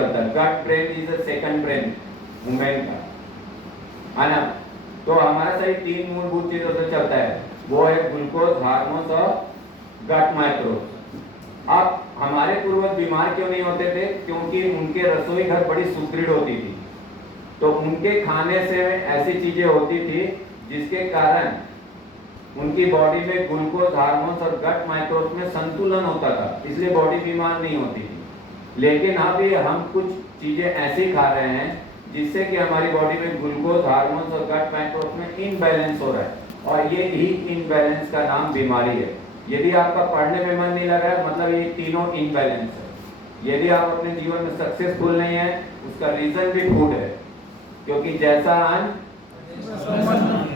चलता है। Gut brain is a second brain women का, है ना। तो हमारा शरीर 3 मूलभूत चीजों से चलता है, वो है ग्लूकोज, हार्मोन्स और गट माइक्रोब्स। अब हमारे पूर्वज बीमार क्यों नहीं होते थे? क्योंकि उनके रसोई घर बड़ी सुदृढ़ होती थी, तो उनके खाने से ऐसी चीजें होती थी जिसके कारण उनकी बॉडी में ग्लूकोज, हार्मोन्स और गट माइक्रोब्स में संतुलन होता था, इसलिए बॉडी बीमार नहीं होती थी। लेकिन अभी हम कुछ चीजें ऐसी खा रहे हैं जिससे कि हमारी बॉडी में ग्लूकोज, हार्मोन्स और गट माइक्रोब्स में इनबैलेंस हो रहा है, और ये ही इनबैलेंस का नाम बीमारी है। यदि आपका पढ़ने में मन नहीं लग रहा है, मतलब ये तीनों इनबैलेंस है। यदि आप अपने जीवन में सक्सेसफुल नहीं है, उसका रीजन भी फूड है, क्योंकि जैसा अन्न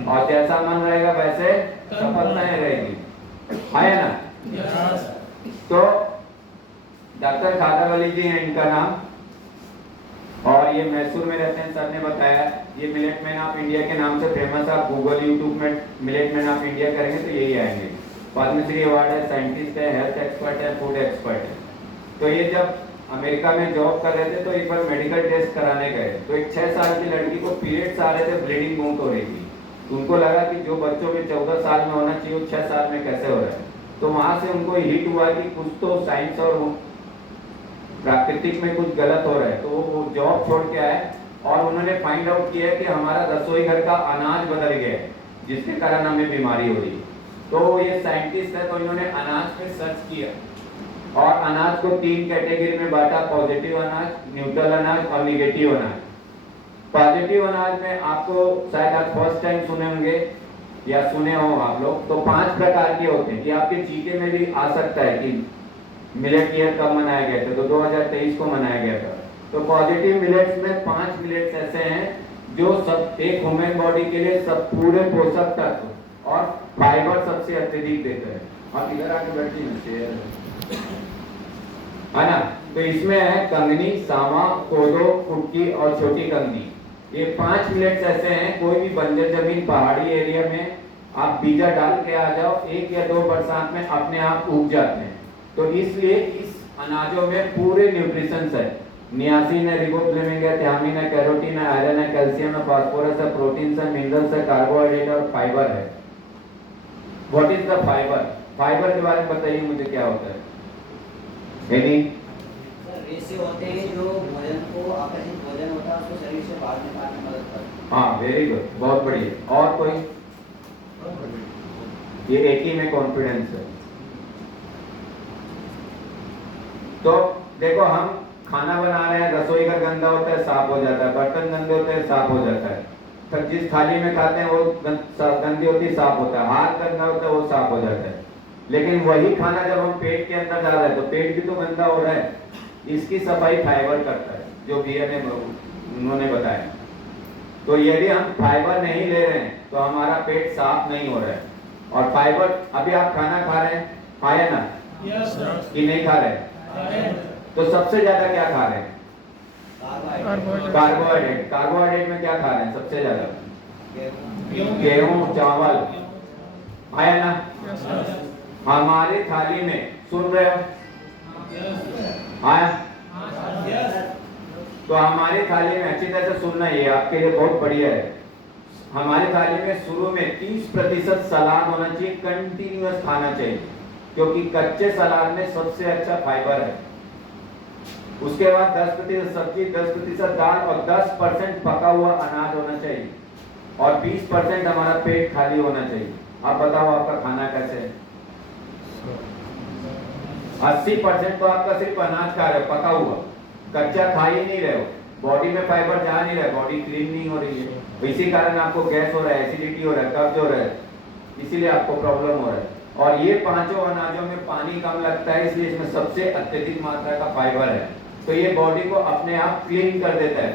और जैसा मन रहेगा वैसे सफलताएं रहेगी, है ना। तो डॉक्टर खादर जी हैं इनका नाम, और ये मैसूर में रहते हैं। सर ने बताया ये मिलेट मैन ऑफ इंडिया के नाम से फेमस है। आप गूगल यूट्यूब में मिलेट मैन ऑफ इंडिया करेंगे तो यही आएंगे। पद्मश्री अवार्ड है, साइंटिस्ट है, हेल्थ एक्सपर्ट है, फूड एक्सपर्ट है। तो ये जब अमेरिका में जॉब कर रहे थे तो एक बार मेडिकल टेस्ट कराने गए, तो एक 6 साल की लड़की को पीरियड्स आ रहे थे, ब्लीडिंग बहुत हो रही थी। तो उनको लगा कि जो बच्चों में 14 साल में होना चाहिए वो 6 साल में कैसे हो रहा है। तो वहां से उनको हिट हुआ कि कुछ तो साइंस और प्राकृतिक में कुछ गलत हो रहा है। तो वो जॉब छोड़ के आए और उन्होंने फाइंड आउट किया कि हमारा रसोई घर का अनाज बदल गया है, जिसके कारण हमें बीमारी हो रही है। तो ये साइंटिस्ट है, तो इन्होंने अनाज पे सर्च किया और अनाज को 3 कैटेगरी में बांटा, पॉजिटिव अनाज, न्यूट्रल अनाज और निगेटिव अनाज। पॉजिटिव अनाज में आपको शायद आप फर्स्ट टाइम सुने होंगे या सुने हो आप लोग, तो 5 प्रकार के होते हैं। ये आपके चीटे में भी आ सकता है कि मिलेट ईयर कब मनाया गया था, तो 2023 को मनाया गया था। तो पॉजिटिव मिलेट्स में 5 मिलेट्स ऐसे हैं जो सब एक ह्यूमन बॉडी के लिए सब पूरे पोषक तत्व और फाइबर सबसे अत्यधिक देते हैं। आप इधर आके बैठिए ना, शेयर है ना। तो इसमें है कंगनी, सावा, कोदो, कुटकी और छोटी कंगनी। ये 5 मिलेट्स ऐसे हैं, कोई भी बंजर जमीन, पहाड़ी एरिया में आप बीजा डाल के आ जाओ, 1 या 2 बरसात में अपने आप उग जाते हैं। तो इसलिए इस अनाजों में पूरे न्यूट्रिशंस है। नियासिन है, रिबोफ्लेविन है, थियामिन है, कैरोटीन है, आयरन है, कैल्शियम है, फास्फोरस है, प्रोटीन है, मिनरल्स है, कार्बोहाइड्रेट और फाइबर है। What is the fibre? Fibre के बारे में बताइए मुझे, क्या होता है? रेशे होते हैं जो भोजन को, अपचित भोजन होता है उसको शरीर से बाहर निकालने में मदद करते हैं। हाँ, वेरी गुड, बहुत बढ़िया। और कोई? ये एक ही में कॉन्फिडेंस है। तो देखो, हम खाना बना रहे हैं, रसोई घर गंदा होता है, साफ हो जाता है, बर्तन गंदे होते हैं, साफ हो जाता है, तो जिस थाली में खाते हैं वो गंदी होती है, साफ होता है, हाथ गंदा होता है, वो साफ हो जाता है। लेकिन वही खाना जब हम पेट के अंदर डाल रहे हैं तो पेट भी तो गंदा हो रहा है। इसकी सफाई फाइबर करता है, जो भैया ने उन्होंने बताया। तो यदि हम फाइबर नहीं ले रहे हैं तो हमारा पेट साफ नहीं हो रहा है। और फाइबर, अभी आप खाना खा रहे हैं, खाया ना? Yes sir. कि नहीं खा रहे? तो सबसे ज्यादा क्या खा रहे हैं? कार्बोहाइड्रेट। कार्बोहाइड्रेट में क्या खा रहे हैं सबसे ज्यादा? गेहूं, चावल, आया ना? हमारी थाली में, सुन रहे हो? आया? तो हमारी थाली में अच्छी तरह से सुनना, ये आपके लिए बहुत बढ़िया है। हमारी थाली में शुरू में 30% सलाद होना चाहिए, कंटिन्यूअस खाना चाहिए, क्योंकि कच्चे सलाद में सबसे अच्छा फाइबर है। उसके बाद 10% सब्जी, 10% दाल और 10% पका हुआ अनाज होना चाहिए, और 20% हमारा पेट खाली होना चाहिए। आप बताओ आपका खाना कैसे है? 80% तो आपका सिर्फ अनाज खा रहे हो, पका हुआ, कच्चा खा ही नहीं रहे हो, बॉडी में फाइबर जा नहीं रहा है, बॉडी क्लीन नहीं हो रही है। इसी कारण आपको गैस हो रहा है, एसिडिटी हो रहा है, कब्ज हो रहा है, इसीलिए आपको प्रॉब्लम हो रहा है। और ये 5 अनाजों में पानी कम लगता है, इसलिए इसमें सबसे अत्यधिक मात्रा का फाइबर है। तो ये बॉडी को अपने आप क्लीन कर देता है,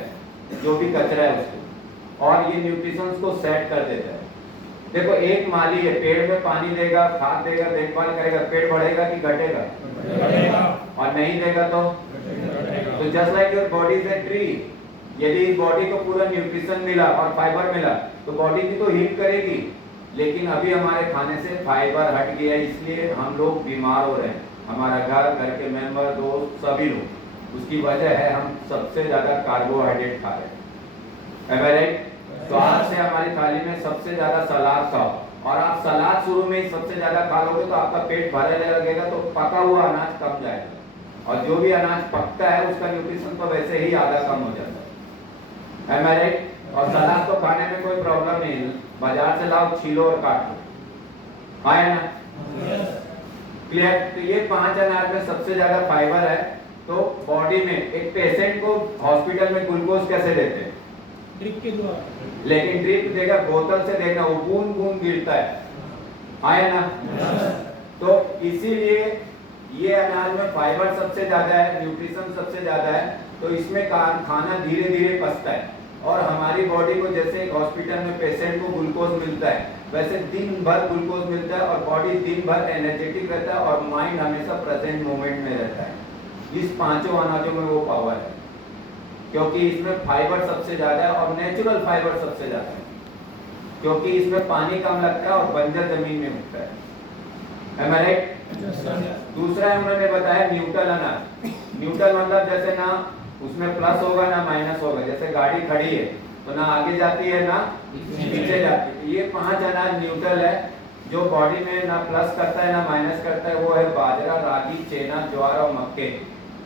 जो भी कचरा है उसको, और ये न्यूट्रिशंस को सेट कर देता है। देखो, एक माली है, पेड़ में पानी देगा, खाद देगा, देखभाल करेगा, पेड़ बढ़ेगा कि घटेगा? और नहीं देगा तो just like your body is a tree. यदि बॉडी को पूरा न्यूट्रिशन मिला और फाइबर मिला तो बॉडी भी तो हील करेगी। लेकिन अभी हमारे खाने से फाइबर हट गया, इसलिए हम लोग बीमार हो रहे हैं, हमारा घर के मेंबर, दोस्त, सभी लोग। उसकी वजह है हम सबसे ज्यादा कार्बोहाइड्रेट खा रहे हैं, राइट? तो आज से हमारी थाली में सबसे ज्यादा सलाद खाओ, और आप सलाद शुरू में ही सबसे ज्यादा खा लोगे तो आपका पेट भरे लगेगा, तो पका हुआ अनाज कम जाएगा, और जो भी अनाज पकता है उसका न्यूट्रिशन तो वैसे ही आधा कम हो जाता है, राइट? और सलाद तो खाने में कोई प्रॉब्लम नहीं, बाजार से लाओ, छीलो और काट लो, है ना? क्लियर? तो ये 5 अनाज में सबसे ज्यादा फाइबर है। तो बॉडी में एक पेशेंट को हॉस्पिटल में ग्लूकोज कैसे देते हैं? ड्रिप के द्वारा। लेकिन ड्रिप देगा, बोतल से देखना, वो बूंद बूंद गिरता है ना? तो इसीलिए ये अनाज में फाइबर सबसे ज्यादा है, न्यूट्रिशन सबसे ज्यादा है, तो इसमें खाना धीरे धीरे पचता है, और हमारी बॉडी को जैसे एक हॉस्पिटल में पेशेंट को ग्लूकोज मिलता है, वैसे दिन भर ग्लूकोज मिलता है, और बॉडी दिन भर एनर्जेटिक रहता है, और माइंड हमेशा प्रेजेंट मोमेंट में रहता है। इस 5 अनाजों में वो पावर है, क्योंकि इसमें फाइबर सबसे ज्यादा है, और नेचुरल फाइबर सबसे ज्यादा है, क्योंकि इसमें पानी कम लगता है और बंजर जमीन में उगता है, राइट? दूसरा उन्होंने बताया न्यूट्रल अनाज। न्यूट्रल मतलब जैसे ना उसमें प्लस होगा ना माइनस होगा, जैसे गाड़ी खड़ी है तो ना आगे जाती है ना पीछे जाती है। ये 5 अनाज न्यूट्रल है, जो बॉडी में ना प्लस करता है ना माइनस करता है, वो है बाजरा, रागी, चना, ज्वार और मक्के।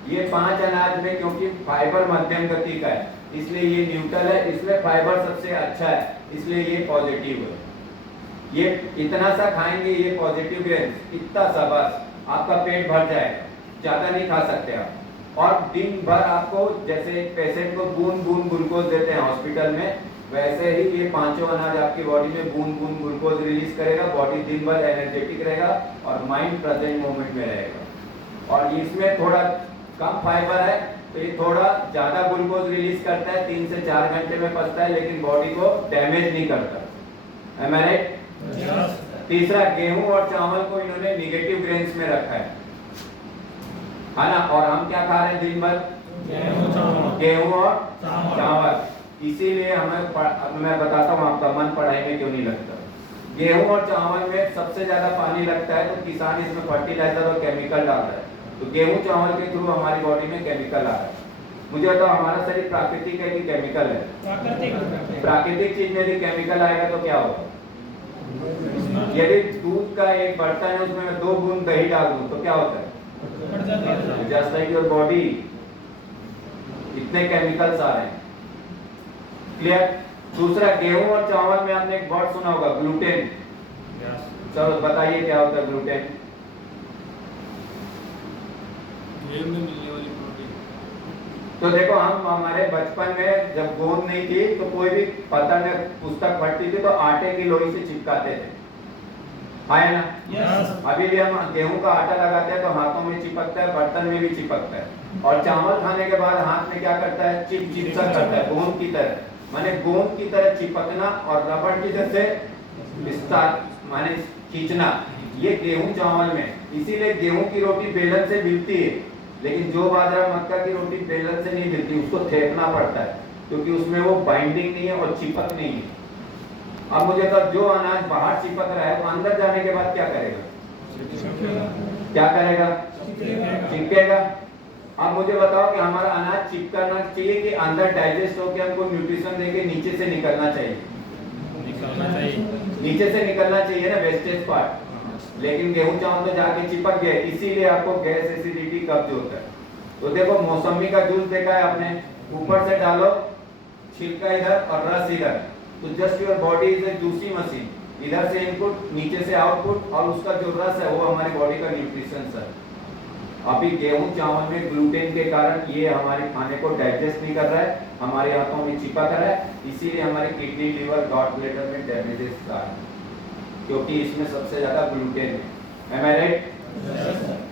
ये 5 अनाज में क्योंकि फाइबर मध्यम गति का है, इसलिए ये न्यूट्रल है, इसमें फाइबर सबसे अच्छा है, इसलिए ये पॉजिटिव है। ये इतना सा खाएंगे, ये पॉजिटिव ग्रेन, इतना सा बस आपका पेट भर जाएगा, ज्यादा नहीं खा सकते आप। और दिन भर आपको, जैसे एक पेशेंट को बूंद बूंद ग्लूकोज देते हैं हॉस्पिटल में, वैसे ही ये 5 अनाज आपकी बॉडी में बूंद बूंद ग्लूकोज रिलीज करेगा, बॉडी दिन भर एनर्जेटिक रहेगा, और माइंड प्रेजेंट मोमेंट में रहेगा। और इसमें थोड़ा कम फाइबर है, तो ये थोड़ा ज्यादा ग्लूकोज रिलीज करता है, 3 से 4 घंटे में पचता है, लेकिन बॉडी को डैमेज नहीं करता, am I right? तीसरा, गेहूं और चावल को इन्होंने निगेटिव ग्रेन्स में रखा है ना? और हम क्या खा रहे हैं दिन भर? गेहूं और चावल। इसीलिए मैं बताता हूँ आपका मन पढ़ाई में क्यों नहीं लगता। गेहूं और चावल में सबसे ज्यादा पानी लगता है, तो किसान इसमें फर्टिलाइजर और केमिकल डालता है, तो गेहूं चावल के थ्रू हमारी बॉडी में केमिकल आ रहा है। मुझे बताओ, हमारा शरीर प्राकृतिक है कि केमिकल है? प्राकृतिक चीज में भी केमिकल आएगा तो क्या होगा? यदि दूध का एक बर्तन है, उसमें मैं 2 बूंद दही डाल दूं तो क्या होता है? जस्ट लाइक योर बॉडी, इतने केमिकल्स आ रहे हैं। क्लियर? दूसरा, गेहूं और चावल में आपने एक वर्ड सुना होगा, ग्लूटेन। चलो बताइए क्या होता है ग्लूटेन? गेहूं में मिलने वाली प्रोटीन। तो देखो, हम हमारे बचपन में जब गोंद नहीं थी तो कोई भी पतंग पुस्तक फटती थी तो आटे की लोई से चिपकाते थे, है ना? Yes. अभी भी हम गेहूं का आटा लगाते हैं तो हाथों में चिपकता है, बर्तन में भी चिपकता है, और चावल खाने के बाद हाथ में क्या करता है? चिपसा करता है, गोंद की तरह। माने गोंद की तरह चिपकना और रबड़ की जैसे विस्तार माने खींचना, ये गेहूं चावल में। इसीलिए गेहूं की रोटी बेलन से मिलती है, लेकिन जो बाजरा मक्का की रोटी बेलन से नहीं मिलती, उसको थेपना पड़ता है, क्योंकि उसमें वो बाइंडिंग नहीं है और चिपक नहीं है। अब मुझे तो जो अनाज बाहर चिपक रहा है, वो अंदर जाने के बाद क्या करेगा? क्या करेगा? चिपकेगा। अब मुझे बताओ कि हमारा अनाज चिपकना चाहिए कि अंदर डाइजेस्ट होकर हमको न्यूट्रिशन देके नीचे से निकलना चाहिए? नीचे से निकलना चाहिए ना, वेस्टेज पार्ट। लेकिन गेहूं चावल तो जाके चिपक गए, इसीलिए आपको गैस, एसिडिटी, कब्ज होता है। तो देखो, मौसमी का जूस देखा है आपने, ऊपर से डालो छिलका इधर और रस इधर, तो just your body is a juicy machine. इधर से इनपुट, नीचे से आउटपुट, और उसका जो रस है वो हमारी बॉडी का न्यूट्रिशन है। अभी गेहूं चावल में ग्लूटेन के कारण ये हमारे खाने को डाइजेस्ट नहीं कर रहा है, हमारे हाथों में चिपक रहा है, इसीलिए हमारे किडनी, लिवर, गॉट ब्लैडर में डैमेजेस आ रहे हैं, क्योंकि इसमें सबसे ज्यादा ग्लूटेन है। Am I right?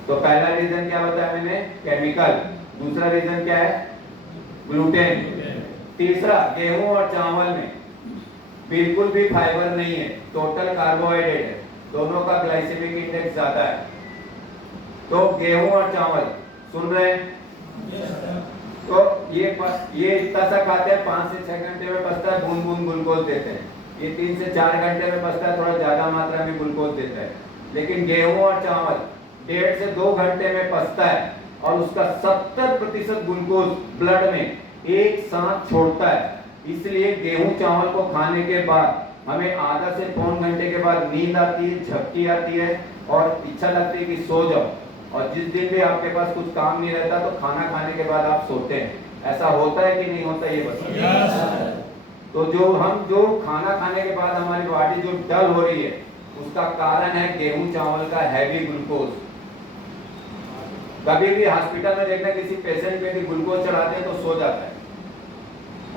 तो पहला रीजन क्या बताया मैंने? केमिकल। दूसरा रीजन क्या है? ग्लूटेन। तीसरा, गेहूं और चावल में बिल्कुल भी फाइबर नहीं है, टोटल कार्बोहाइड्रेट है, दोनों का ग्लाइसेमिक इंडेक्स ज्यादा है। तो गेहूं और चावल सुन रहे हैं? तो ये इतना सा खाते हैं, 5 से 6 घंटे में पचता है, बूंद बूंद ग्लूकोज देते हैं। ये 3 से 4 घंटे में पचता है, थोड़ा ज्यादा मात्रा में ग्लूकोज देता है। लेकिन गेहूं और चावल 1.5 से 2 घंटे में पचता है, और उसका 70% ग्लूकोज ब्लड में एक साथ छोड़ता है। इसलिए गेहूं चावल को खाने के बाद हमें आधा से पौन घंटे के बाद नींद आती है, झपकी आती है और इच्छा लगती है कि सो जाओ। और जिस दिन भी आपके पास कुछ काम नहीं रहता तो खाना खाने के बाद आप सोते हैं। ऐसा होता है कि नहीं होता, ये बताइए। तो जो खाना खाने के बाद हमारी बॉडी जो डल हो रही है उसका कारण है गेहूं चावल का हैवी ग्लूकोज। कभी भी हॉस्पिटल में देखना किसी पेशेंट पे भी ग्लूकोज चढ़ाते हैं तो सो जाता है।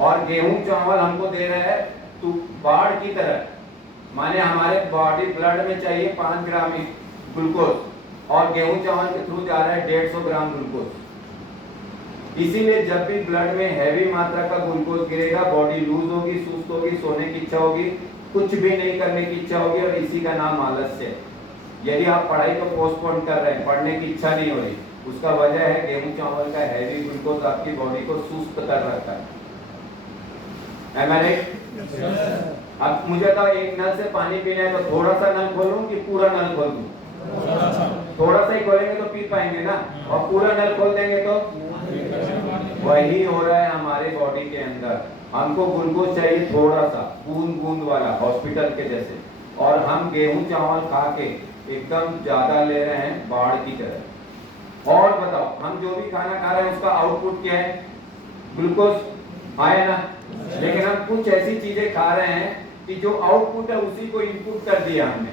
और गेहूं चावल हमको दे रहा है तो बाढ़ की तरह, माने हमारे बॉडी ब्लड में चाहिए 5 ग्राम ग्लूकोज और गेहूं चावल के थ्रू जा रहा है 150 ग्राम ग्लूकोज। इसीलिए जब भी ब्लड में हैवी मात्रा का ग्लूकोज गिरेगा बॉडी लूज होगी, सुस्त होगी, सोने की इच्छा होगी, कुछ भी नहीं करने की इच्छा होगी और इसी का नाम आलस्य। यदि आप पढ़ाई को पोस्टपोन कर रहे हैं, पढ़ने की इच्छा नहीं हो रही, उसका वजह है गेहूं चावल का हैवी ग्लूकोज आपकी बॉडी को सुस्त कर रखा है। Am I right? अब मुझे तो एक नल से पानी पीना है तो थोड़ा सा नल खोलूं कि पूरा नल खोल दूं? थोड़ा सा ही खोलेंगे तो पी पाएंगे ना, और पूरा नल खोल देंगे तो वही हो रहा है हमारे बॉडी के अंदर। हमको ग्लूकोज चाहिए थोड़ा सा, बूंद बूंद वाला, हॉस्पिटल के जैसे, और हम गेहूं चावल खा के एकदम ज्यादा ले रहे हैं बाढ़ की तरह। और बताओ, हम जो भी खाना खा रहे हैं उसका आउटपुट क्या है? ग्लूकोज आया ना। लेकिन हम कुछ ऐसी चीजें खा रहे हैं कि जो आउटपुट है उसी को इनपुट कर दिया हमने,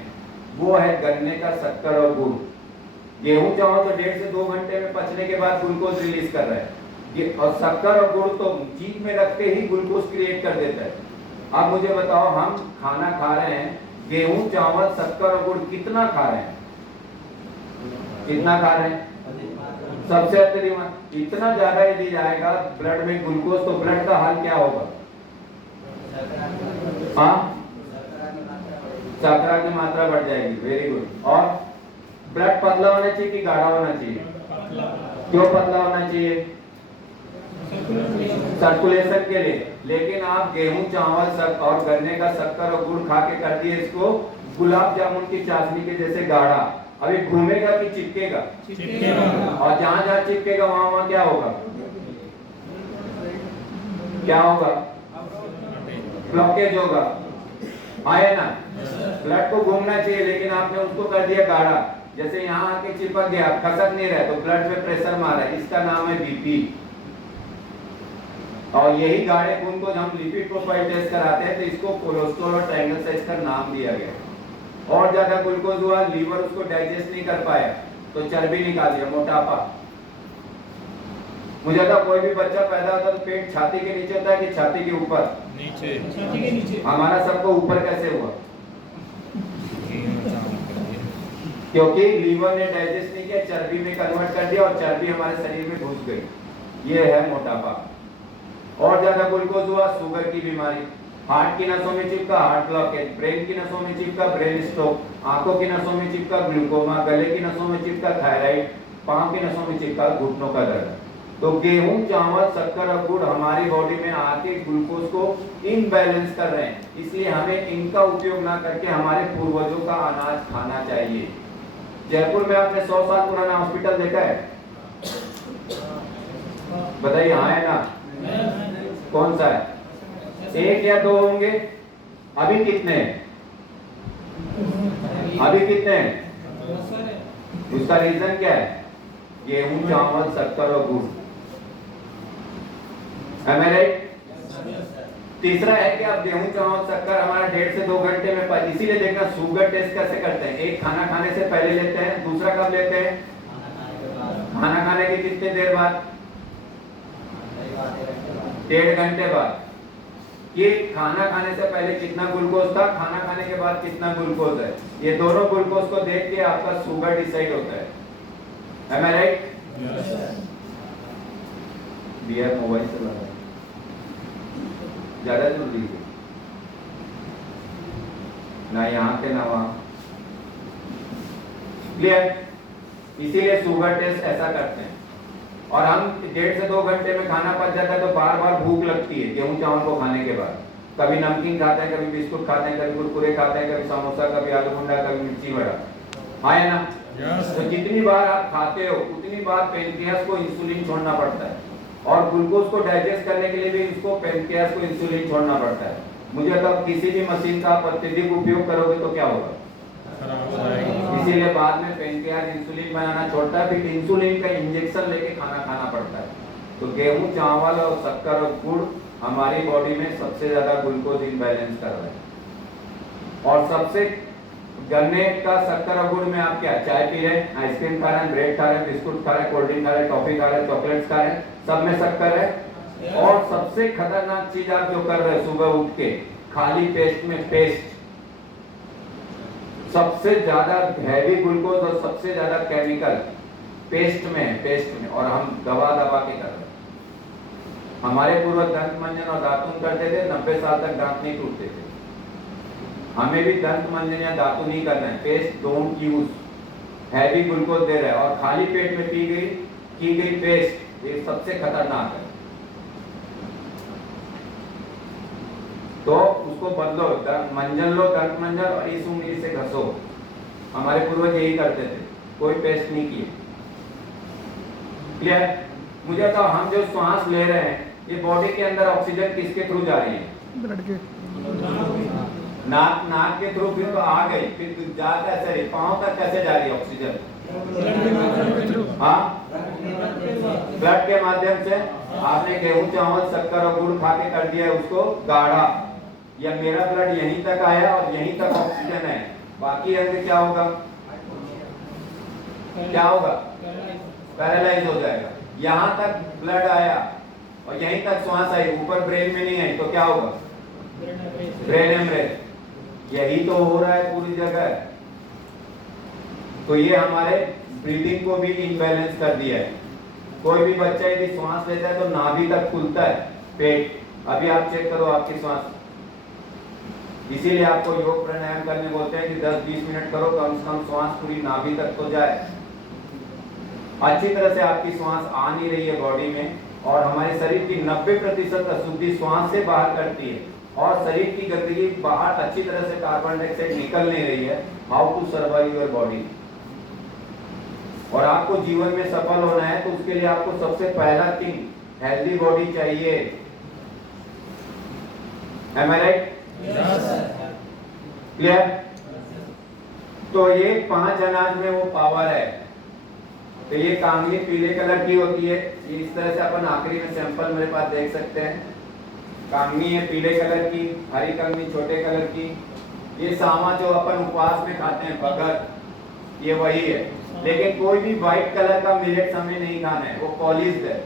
वो है गन्ने का शक्कर और गुड़। गेहूं चावल तो 1.5 से 2 घंटे में पचने के बाद ग्लूकोज रिलीज कर रहा है, और शक्कर और गुड़ तो जीभ में रखते ही ग्लूकोज क्रिएट कर देता है। अब मुझे बताओ, हम खाना खा रहे हैं, गेहूं चावल शक्कर और गुड़ कितना खा रहे हैं? कितना खा रहे हैं? सबसे अत्यधिक इतना ज्यादा यदि जाएगा ब्लड में ग्लूकोज तो ब्लड का हाल क्या होगा? हाँ, शर्करा की मात्रा बढ़ जाएगी। Very good. और ब्लड पतला होना चाहिए कि गाढ़ा होना चाहिए? क्यों पतला होना चाहिए? सर्कुलेशन के लिए। लेकिन आप गेहूं चावल और गन्ने का शक्कर और गुड़ खा के कर दिए इसको गुलाब जामुन की चाशनी के जैसे गाढ़ा। अभी घूमेगा कि चिपकेगा? चिपकेगा। और जहां जहां चिपकेगा वहां वहां क्या होगा? क्या होगा? ब्लॉकेज होगा। आया ना? ब्लड को घूमना चाहिए लेकिन आपने उसको कर दिया गाढ़ा। जैसे यहाँ आके चिपक गया, खसक नहीं रहा तो ब्लड में प्रेशर मारा, इसका नाम है बीपी। और यही गाढ़े खून को हम लिपिड प्रोफाइल टेस्ट कराते हैं तो इसको कोलेस्ट्रॉल और ट्रायंगल साइज का नाम दिया गया। और ज्यादा ग्लूकोज हुआ, लीवर उसको डाइजेस्ट नहीं कर पाया तो चर्बी निकाल दिया, मोटापा। मुझे तो कोई भी बच्चा पैदा होता है तो पेट छाती के नीचे होता है कि छाती के ऊपर? नीचे। छाती के नीचे। हमारा सबको ऊपर कैसे हुआ? क्योंकि लीवर ने डाइजेस्ट नहीं किया, चर्बी में कन्वर्ट कर दिया और चर्बी हमारे शरीर में घुस गई। ये है मोटापा। और ज्यादा ग्लूकोज हुआ, शुगर की बीमारी, हार्ट की नसों में चिपका हार्ट ब्लॉकेज, ब्रेन की नसों में चिपका ब्रेन स्ट्रोक, आंखों की नसों में चिपका ग्लूकोमा, गले की नसों में चिपका थायराइड, पांव की नसों में चिपका घुटनों का दर्द। तो गेहूं चावल शक्कर और गुड़ हमारी बॉडी में आके ग्लूकोज को इनबैलेंस कर रहे हैं। इसलिए हमें इनका उपयोग ना करके हमारे पूर्वजों का अनाज खाना चाहिए। जयपुर में आपने 100 साल पुराना हॉस्पिटल देखा है? बताइए, हाँ है ना? कौन सा है? 1 या 2 होंगे। अभी कितने हैं? अभी कितने हैं? उसका रीजन क्या है? गेहूं चावल शक्कर और गुड़। Am I right? तीसरा है कि आप गेहूं चावल शक्कर हमारा 1.5 से 2 घंटे में इसीलिए देखना शुगर टेस्ट कैसे करते हैं। एक खाना खाने से पहले लेते हैं, दूसरा कब लेते हैं? खाना खाने के कितने देर बाद? 1.5 घंटे बाद। ये खाना खाने से पहले कितना ग्लूकोज था, खाना खाने के बाद कितना ग्लूकोज है, ये दोनों ग्लूकोज को देख के आपका शुगर डिसाइड होता है। Am I right? बियर मोबाइल चला रहा है, ज्यादा जल्दी ना यहाँ के ना वहाँ। क्लियर? इसीलिए शुगर टेस्ट ऐसा करते हैं। और हम 1.5 से 2 घंटे में खाना पच जाता है तो बार बार भूख लगती है गेहूं चावल को खाने के बाद। कभी नमकीन खाते हैं, कभी बिस्कुट खाते हैं, कभी कुरकुरे खाते हैं, कभी समोसा, कभी आलू भुंडा, कभी मिर्ची बड़ा। हाँ है ना? तो जितनी बार आप खाते हो उतनी बार पेनक्रियास को इंसुलिन छोड़ना पड़ता है, और ग्लूकोज को डाइजेस्ट करने के लिए भी इसको पेनक्रियास को इंसुलिन छोड़ना पड़ता है। मुझे तब किसी भी मशीन का आप अत्यधिक उपयोग करोगे तो क्या होगा, इसीलिए बाद में पेनक्रियास इंसुलिन बनाना छोड़ता है, फिर इंसुलिन का इंजेक्शन लेके खाना खाना पड़ता है। तो गेहूं, चावल और शक्कर और गुड़ हमारी बॉडी में सबसे ज्यादा ग्लूकोज इम्बैलेंस कर रहा है। और सबसे गन्ने का शक्कर और गुड़ में आप क्या चाय पी रहे हैं, आइसक्रीम खा रहे हैं, ब्रेड खा रहे हैं, बिस्कुट खा रहे हैं, कोल्ड ड्रिंक खा रहे हैं, टॉफी खा रहे हैं, चॉकलेट्स खा रहे हैं, सब में शक्कर है। और सबसे खतरनाक चीज आप जो कर रहे हैं सुबह उठ के खाली पेस्ट में पेस्ट, सबसे ज्यादा हैवी ग्लूकोज और सबसे ज्यादा केमिकल पेस्ट में और हम दबा दबा के कर रहे हैं। हमारे पूर्वज दंत मंजन और दातुन करते थे, 90 साल तक दांत नहीं टूटते थे। हमें भी दंत मंजन या दातुन नहीं करना है, paste don't use. Heavy glucose दे रहा है और खाली पेट में की गई पेस्ट, ये सबसे खतरनाक है। तो उसको बदलो, मंजन लो, दंत मंजन, और इस उंगली से घसो। हमारे पूर्वज यही करते थे, कोई पेस्ट नहीं किए। क्लियर? मुझे तो हम जो श्वास ले रहे हैं ये बॉडी के अंदर ऑक्सीजन किसके थ्रू जा रही है, ब्लड के नाक के थ्रू, फिर तो आ गई, फिर जा कैसे रही, पांव तक कैसे जा रही है ऑक्सीजन, हाँ ब्लड के माध्यम से। आपने गेहूं, चावल, शक्कर और गुड़ खा के कर दिया है उसको गाढ़ा, या मेरा ब्लड यहीं तक आया और यहीं तक ऑक्सीजन है, बाकी अंग क्या होगा, पैरालाइज हो जाएगा। यहाँ तक ब्लड आया और यहीं तक श्वास आई, ऊपर ब्रेन में नहीं आई तो क्या होगा, ब्रेन हेमरेज। यही तो हो रहा है पूरी जगह। तो ये हमारे ब्रीदिंग को भी इनबैलेंस कर दिया है। कोई भी बच्चा यदि श्वास लेता है तो नाभि तक खुलता है पेट। अभी आप चेक करो आपकी श्वास, इसीलिए आपको योग प्राणायाम करने बोलते हैं कि 10-20 मिनट करो, कम से कम श्वास पूरी नाभि तक तो जाए। अच्छी तरह से आपकी श्वास आ नहीं रही है बॉडी में, और हमारे शरीर की 90% अशुद्धि श्वास से बाहर करती है, और शरीर की गंदगी बाहर अच्छी तरह से कार्बन डाइऑक्साइड निकल नहीं रही है। How to survive your body. और आपको जीवन में सफल होना है तो उसके लिए आपको सबसे पहला थिंग हेल्दी बॉडी चाहिए। Am I right? क्लियर? तो ये 5 अनाज में वो पावर है। तो ये कांगनी पीले कलर की होती है, इस तरह से अपन आखिरी में सैंपल मेरे पास देख सकते हैं। कांगनी है पीले कलर की, हरी कांगनी छोटे कलर की। ये सामा जो अपन उपवास में खाते हैं बगर, ये वही है। लेकिन कोई भी व्हाइट कलर का मिलेट हमें नहीं खाना है, वो पॉलिश्ड है।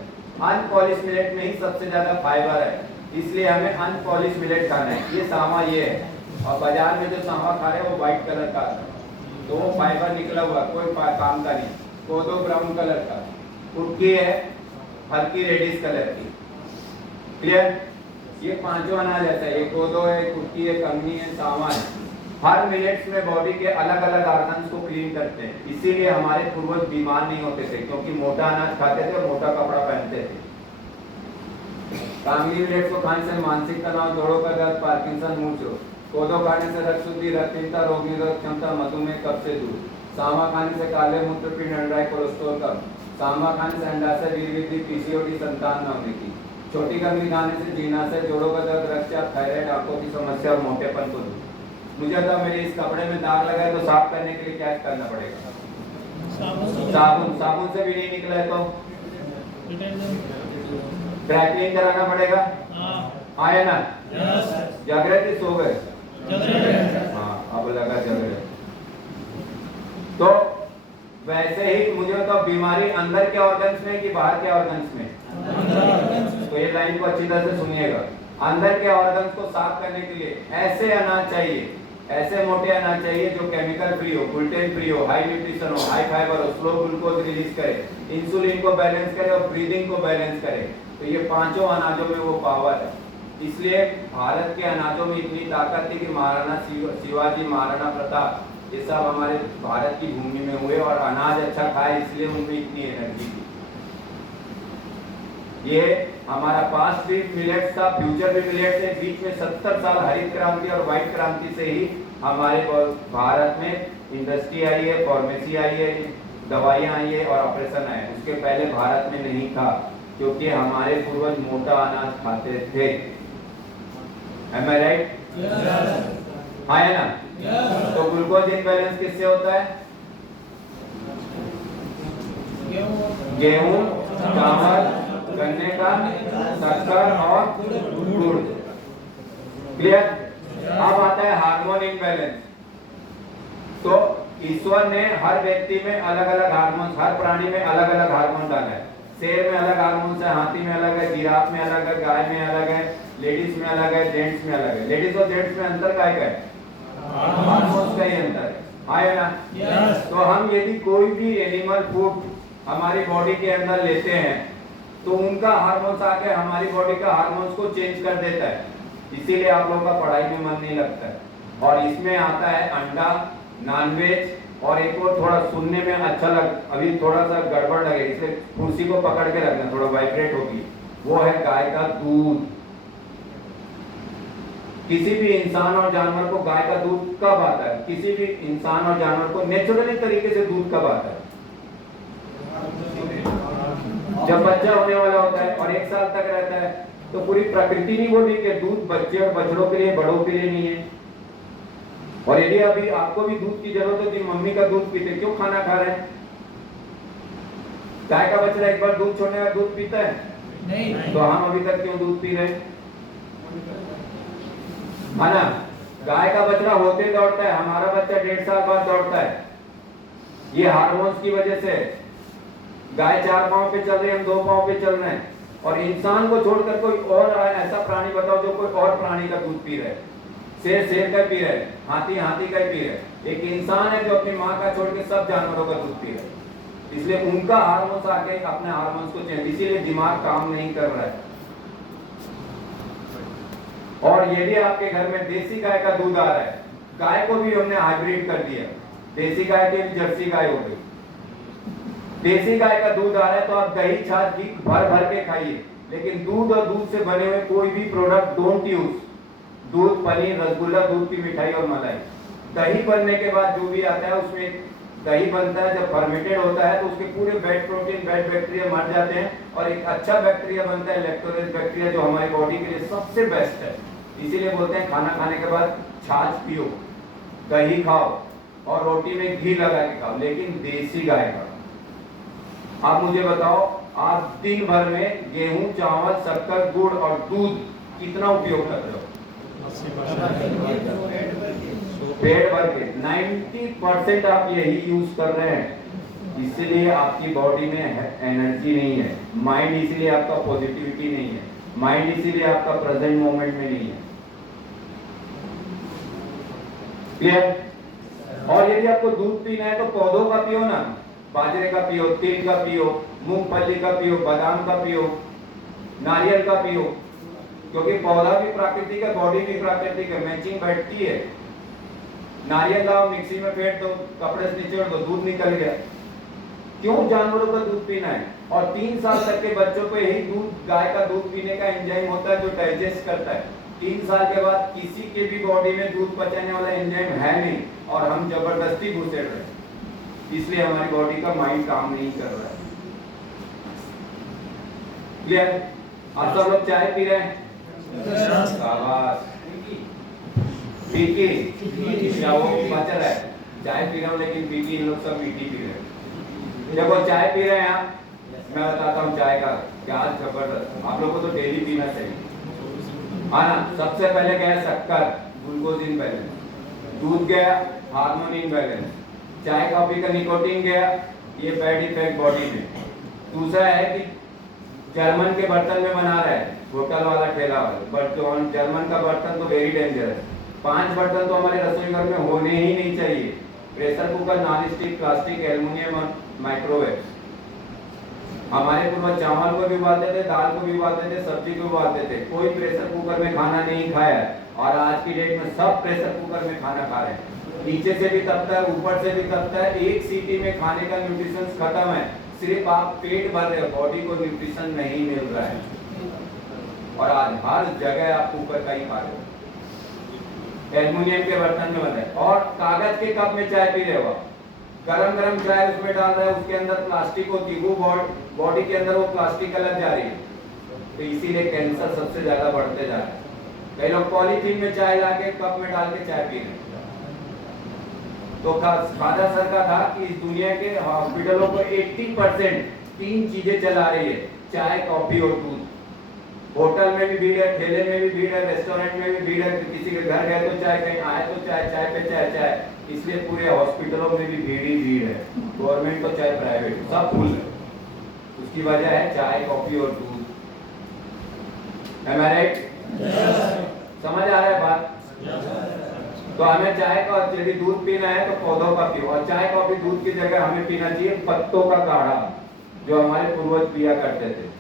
अनपॉलिश मिलेट में ही सबसे ज्यादा फाइबर है, इसलिए हमें अनपॉलिश मिलेट खाना है। ये सामा ये है, और बाजार में जो सामा खा रहे हैं वो व्हाइट कलर का, तो वो फाइबर निकला हुआ, कोई काम का नहीं। कोदो ब्राउन कलर का, कुटकी है हल्की रेडिश कलर की। क्लियर? ये 5 अनाज ऐसा है, ये कोदो है, कुटकी है, कंगनी है, सामा है। हर मिलेट्स में बॉडी के अलग अलग ऑर्गन्स को क्लीन करते हैं, इसीलिए हमारे पूर्वज बीमार नहीं होते थे, क्योंकि मोटा अनाज खाते थे और मोटा कपड़ा पहनते थे। कांगनी मिलेट्स को खाने से मानसिक तनाव, जोड़ों का दर्द, पार्किंसन, मूर्छा। कोदो खाने से रक्त शुद्धि, रक्तहीनता, रोग निरोधक क्षमता, मधुमेह, कब्ज से दूर। सामा खाने से काले मूत्र, पिंड, अंडाशय, कोलेस्ट्रॉल कम। सामा खाने से अंडाशय, वीर्य वृद्धि, पीसीओडी, संतान न होने की। छोटी कंगनी खाने से जीर्णाशय, जोड़ों का दर्द, रक्तचाप, थायराइड, आंखों की समस्या और मोटेपन को दूर। मुझे तो मेरे इस कपड़े में दाग लगा है तो साफ करने के लिए क्या करना पड़ेगा, साबुन से भी नहीं निकला है तो ड्राई क्लीन कराना पड़ेगा। आया ना? जागृति सो गए? हाँ, अब लगा जागृति। तो वैसे ही मुझे तो बीमारी अंदर के ऑर्गन्स में कि बाहर के ऑर्गन्स में? तो ये लाइन को अच्छी तरह से सुनिएगा। अंदर के ऑर्गन्स को साफ करने के लिए ऐसे अनाज चाहिए, ऐसे मोटे अनाज चाहिए जो केमिकल फ्री हो, ग्लूटेन फ्री हो, हाई न्यूट्रिशन हो, हाई फाइबर हो, स्लो ग्लूकोज रिलीज करे, इंसुलिन को बैलेंस करे और ब्रीदिंग को बैलेंस करे। तो ये 5 अनाजों में वो पावर है। इसलिए भारत के अनाजों में इतनी ताकत थी कि महाराणा शिवाजी, महाराणा प्रताप, ये सब हमारे भारत की भूमि में हुए और अनाज अच्छा खाए, इसलिए उनमें इतनी एनर्जी थी। ये हमारा पास्ट भी मिलेट्स था, फ्यूचर भी मिलेट्स है। बीच में 70 साल हरित क्रांति और व्हाइट क्रांति से ही हमारे भारत में इंडस्ट्री आई है, फार्मेसी आई है, दवाइयाँ आई है और ऑपरेशन आए। उसके पहले भारत में नहीं था, क्योंकि हमारे पूर्वज मोटा अनाज खाते थे। Am I right? हाँ है ना? तो ग्लूकोज इम्बैलेंस किससे होता है? गेहूं, चावल, गन्ने का, शक्कर और गुड़। क्लियर? अब आता है हार्मोन इम्बैलेंस। तो ईश्वर ने हर व्यक्ति में अलग अलग हार्मोन, हर प्राणी में अलग अलग हार्मोन डाला है। शेर में अलग हार्मोन है, हाथी में अलग है, जिराफ में अलग है, गाय में अलग है, लेडीज में अलग है, जेंट्स में अलग है। लेडीज और जेंट्स में अंतर क्या है? हार्मोन्स का ही अंतर है ना? तो हम यदि कोई भी एनिमल फूड हमारी बॉडी के अंदर लेते हैं तो उनका हार्मोन्स आके हमारी बॉडी का हार्मोन्स को चेंज कर देता है। इसीलिए आप लोगों का पढ़ाई में मन नहीं लगता है। और इसमें आता है अंडा, नॉनवेज और एक और थोड़ा सुनने में अच्छा अभी थोड़ा सा गड़बड़ लगे, इसलिए कुर्सी को पकड़ के रखना, थोड़ा वाइब्रेट होगी, वो है गाय का दूध। किसी भी इंसान और जानवर को गाय का दूध कब आता है? किसी भी इंसान और जानवर को नेचुरली तरीके से दूध कब आता है? जब बच्चा होने वाला होता है और 1 साल तक रहता है। तो पूरी प्रकृति नहीं बोली कि दूध बच्चे और बछड़ों के लिए, बड़ों के लिए नहीं है। और यदि अभी आपको भी दूध की जरूरत है तो मम्मी का दूध पीते, क्यों खाना खा रहे हैं? गाय का बछड़ा एक बार दूध छोड़ने का दूध पीता है? नहीं। तो हम अभी तक क्यों दूध पी रहे हैं? है ना? गाय का बछड़ा होते दौड़ता है, हमारा बच्चा 1.5 साल बाद दौड़ता है। ये हार्मोन्स की वजह से। गाय 4 पांव पे चल रही है, हम 2 पांव पे चल रहे हैं। और इंसान को छोड़कर कोई और ऐसा प्राणी बताओ जो कोई और प्राणी का दूध पी रहे है। शेर का पी रहा है, हाथी का ही पी रहा है। एक इंसान है जो अपनी माँ का छोड़ के सब जानवरों का दूध पी रहा है। इसलिए उनका हार्मोन्स आके अपने हार्मोन्स को चेंज, इसीलिए दिमाग काम नहीं कर रहा है। और यदि आपके घर में देसी गाय का दूध आ रहा है, गाय को भी हमने हाइब्रिड कर दिया, देसी गाय के भी जर्सी गाय हो गई। देसी गाय का दूध आ रहा है तो आप दही छाछ घी भर भर के खाइए, लेकिन दूध और दूध से बने हुए कोई भी प्रोडक्ट डोंट यूज। दूध, पनीर, रसगुल्ला, दूध की मिठाई और मलाई। दही बनने के बाद जो भी आता है उसमें दही बनता है, जब फर्मेंटेड होता है तो उसके पूरे बैड प्रोटीन, बैड बैक्टीरिया मर जाते हैं और एक अच्छा बैक्टीरिया बनता है, लैक्टोरेज बैक्टीरिया, जो हमारी बॉडी के लिए सबसे बेस्ट है। इसीलिए बोलते हैं खाना खाने के बाद छाछ पियो, दही खाओ और रोटी में घी लगा के खाओ, लेकिन देसी गाय का। आप मुझे बताओ, आप दिन भर में गेहूं, चावल, शक्कर, गुड़ और दूध कितना उपयोग कर रहे हो? पेट भर के 90% आप यही यूज कर रहे हैं। इसीलिए आपकी बॉडी में एनर्जी नहीं है, माइंड इसीलिए आपका पॉजिटिविटी नहीं है, माइंड इसीलिए आपका प्रेजेंट मोमेंट में नहीं है। क्लियर? और यदि आपको दूध पीना है तो पौधों का पियो ना, बाजरे का पियो, तिल का पियो, मूंगफली का पियो, बादाम का पियो, नारियल का पियो, क्योंकि पौधा भी प्राकृतिक है, बॉडी भी प्राकृतिक है, मैचिंग बैठती है। नारियल लाओ, मिक्सी में फेंट दो, कपड़े से निचोड़ दो, दूध निकल गया। क्यों जानवरों का दूध पीना है? और 3 साल तक के बच्चों को यही दूध, गाय का दूध पीने का एंजाइम होता है जो डाइजेस्ट करता है। 3 साल के बाद किसी के भी बॉडी में दूध पचाने वाला एंजाइम है नहीं, और हम जबरदस्ती घुसेड़ रहे हैं। इसलिए हमारी बॉडी का माइंड काम नहीं कर रहा है। क्लियर? आप सब लोग चाय पी रहे हैं? शाबाश। फीकी क्या वो बच रहा है? चाय पी रहा हूँ लेकिन फीकी, इन लोग सब मीठी पी रहे हैं। जब वो चाय पी रहे हैं आप, मैं बताता हूँ चाय का क्या जबरदस्त। आप लोगों को तो डेली पीना चाहिए, हाँ ना? सबसे पहले क्या है? शक्कर, ग्लूकोज इम्बैलेंस। दूध गया, हार्मोन इम्बैलेंस। चाय कॉफी का निकोटीन गया, ये बैड इफेक्ट बॉडी में। दूसरा है कि जर्मन के बर्तन में बना रहा है, होटल वाला, ठेला वाला। जर्मन का बर्तन तो वेरी डेंजरस। 5 बर्तन तो हमारे रसोई घर में होने ही नहीं चाहिए। Pressure cooker, non stick, plastic, aluminium और माइक्रोवेव। हमारे पूर्वज चावल को भी उबालते थे, दाल को भी उबालते थे, सब्जी को उबालते थे। कोई प्रेशर कुकर में खाना नहीं खाया है, और आज की डेट में सब प्रेशर कुकर में खाना खा रहे हैं। नीचे से भी तपता है, ऊपर से भी तपता है। एक सीटी में खाने का न्यूट्रिशन खत्म है, सिर्फ आप पेट भर रहे हो, बॉडी को न्यूट्रिशन नहीं मिल रहा है। और आज हर जगह आप कुकर का ही खा रहे हो। एल्युमिनियम के बर्तन में बनता है। और कागज के कप में चाय पी रहे हो आप, गरम गरम चाय उसमें डाल रहे हो, उसके अंदर प्लास्टिक होती है, वो बॉडी के अंदर वो प्लास्टिक अलग जा रही है, तो इसीलिए कैंसर सबसे ज्यादा बढ़ते जा रहे हैं। कई लोग पॉलीथीन में चाय लाके कप में डाल के चाय पी रहे हैं। तो फादर सर का था कि इस दुनिया के हॉस्पिटलों को 80% 3 चीजें चला रही है, चाय, कॉफी और दूध। होटल में भी भीड़ है, ठेले में भी भीड़ है, रेस्टोरेंट में भी भीड़ है, किसी के घर गए तो चाय, कहीं आए तो चाय, चाय पे चाय, चाय। इसलिए पूरे हॉस्पिटलों में भी भीड़ ही भीड़ है, गवर्नमेंट तो चाहे प्राइवेट, सब फुल है। उसकी वजह है चाय, कॉफी और दूध। Am I right? समझ आ रहा है बात? तो हमें चाय का यदि दूध पीना है तो पौधों का पियो, और चाय कॉफी दूध की जगह हमें पीना चाहिए पत्तों का काढ़ा, जो हमारे पूर्वज पिया करते थे।